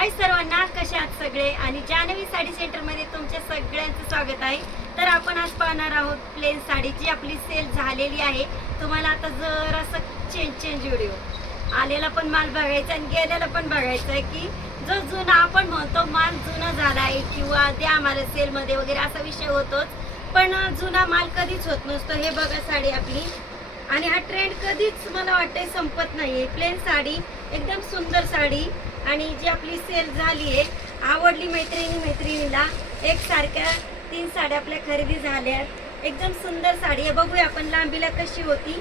हाय सर्वांना कसे आहात सगळे? आणि जानवी साडी सेंटरमध्ये तुमच्या सगळ्यांचं स्वागत आहे. तर आपण आज पाहणार आहोत प्लेन साडी जी आपली सेल झालेली आहे. तुम्हाला आता जरासं चेंज चेंज व्हिडिओ आलेला पण माल बघायचा आणि गेलेला पण बघायचा आहे की जो जुना आपण म्हणतो माल जुना झाला आहे किंवा द्या आम्हाला सेलमध्ये वगैरे असा विषय होतोच. पण जुना माल कधीच होत नसतो. हे बघा साडी आपली. आणि हा ट्रेंड कधीच मला वाटतंय संपत नाहीये. प्लेन साडी एकदम सुंदर साडी. आणि जी आपली सेल झाली आहे आवडली मैत्रिणी मैत्रिणीला एक सारख्या तीन साड्या आपल्या खरेदी झाल्या एकदम सुंदर साडी आहे. बघूया आपण लांबीला कशी होती.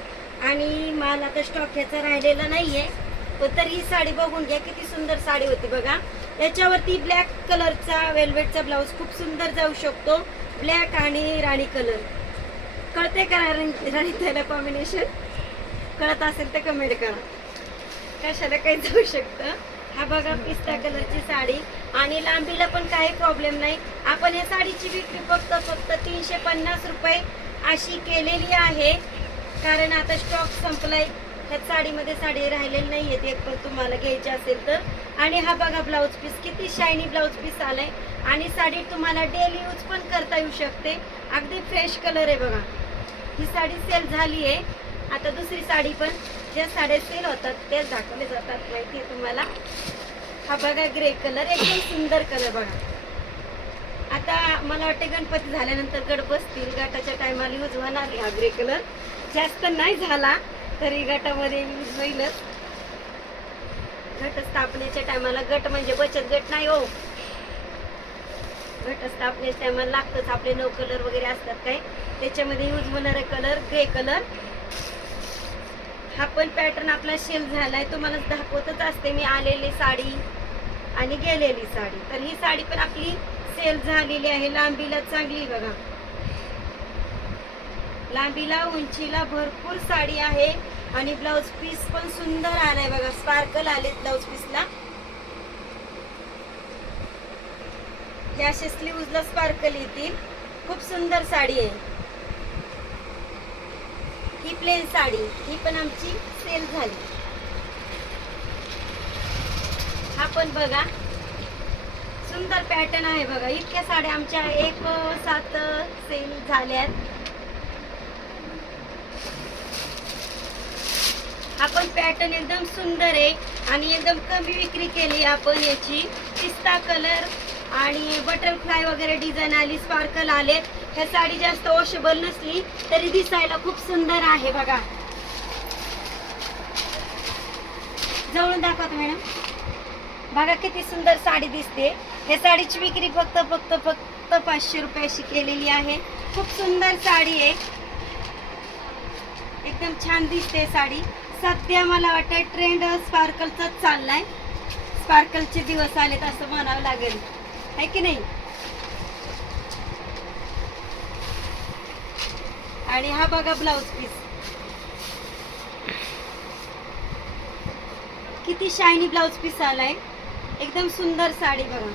आणि माल आता स्टॉक ह्याचा राहिलेला नाही आहे तर ही साडी बघून घ्या किती सुंदर साडी होती बघा. याच्यावरती ब्लॅक कलरचा वेल्वेटचा ब्लाऊज खूप सुंदर जाऊ शकतो. ब्लॅक आणि राणी कलर कळते का राणी त्याला कॉम्बिनेशन कळत असेल तर कमेंट करा. कशाला काही जाऊ शकतं? हा बघा पिस्ता कलरची साडी. आणि लांबीला पण काही प्रॉब्लेम नाही. आपण या साडीची विक्री फक्त फक्त तीनशे पन्नास रुपये अशी केलेली आहे. कारण आता स्टॉक संपलाय. ह्या साडीमध्ये साडी राहिलेली नाही आहेत एक पण तुम्हाला घ्यायची असेल तर. आणि हा बघा ब्लाऊज पीस किती शायनी ब्लाऊज पीस आलाय. आणि साडी तुम्हाला डेली यूज पण करता येऊ शकते. अगदी फ्रेश कलर आहे बघा. ही साडी सेल झाली आहे आता दुसरी साडी पण ज्या साड्या सेल होतात त्याच दाखवले जातात. माहिती आहे तुम्हाला? हा बघा ग्रे कलर एकदम सुंदर कलर बघा. आता मला वाटते गणपती झाल्यानंतर गड बसतील. गटाच्या टायमाला यूज होणार हा ग्रे कलर जास्त नाही झाला तरी गटामध्ये यूज होईलच. गट स्थापनेच्या टायमाला गट म्हणजे बचत गट नाही हो. घट स्थापनेच्या टायमाला लागतच. आपले नऊ कलर वगैरे असतात काय? त्याच्यामध्ये यूज होणारे कलर ग्रे कलर हा पण पॅटर्न आपला शेल झालाय. तुम्हाला दाखवतच असते मी आलेली साडी आणि गेलेली साडी. तर ही साडी पण आपली सेल झालेली आहे. लांबीला चांगली बघा. लांबीला उंचीला भरपूर साडी आहे. आणि ब्लाऊज पीस पण सुंदर आलाय बघा. स्पार्कल आले ब्लाऊज पीसला हे असे स्लीव्हजला स्पार्कल येतील खूप सुंदर साडी आहे. ही प्लेन साडी. ही पण आमची सेल झाली. हा पण बघा. सुंदर पॅटर्न आहे बघा. इतक्या साड्या आमच्या एक सात सेल झाल्यात. आपण पॅटर्न एकदम सुंदर आहे. आणि एकदम कमी विक्री केली आपण याची. पिस्ता कलर आणि बटरफ्लाय वगैरे डिझाईन आली स्पार्कल आले. ह्या साडी जास्त वॉशेबल नसली तरी दिसायला खूप सुंदर आहे बघा. जवळून दाखवतो मॅडम. बघा किती सुंदर साडी दिसते. ह्या साडीची विक्री फक्त फक्त फक्त पाचशे रुपयाशी केलेली आहे. खूप सुंदर साडी आहे. एकदम छान दिसते साडी. सध्या मला वाटतं ट्रेंड स्पार्कलचाच चाललाय. स्पार्कलचे दिवस आलेत असं म्हणावं लागेल. आहे की नाही? आणि हा बघा ब्लाउज पीस किती शायनी ब्लाउज पीस आलाय. एकदम सुंदर साडी बघा.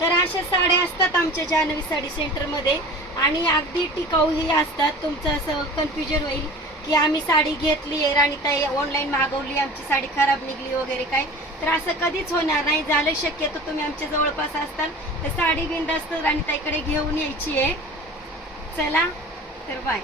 तर अशा साड्या असतात आमच्या जानवी साडी सेंटरमध्ये आणि अगदी टिकाऊही असतात. तुमचं असं कन्फ्युजन होईल. की आम्ही साडी घेतली आहे राणीताई ऑनलाईन मागवली आमची साडी खराब निघली वगैरे काय. तर असं कधीच होणार नाही झालं शक्यतो तुम्ही आमच्या जवळपास असताल तर साडी बिंदास्त राणीताईकडे घेऊन यायची आहे. चला तर बाय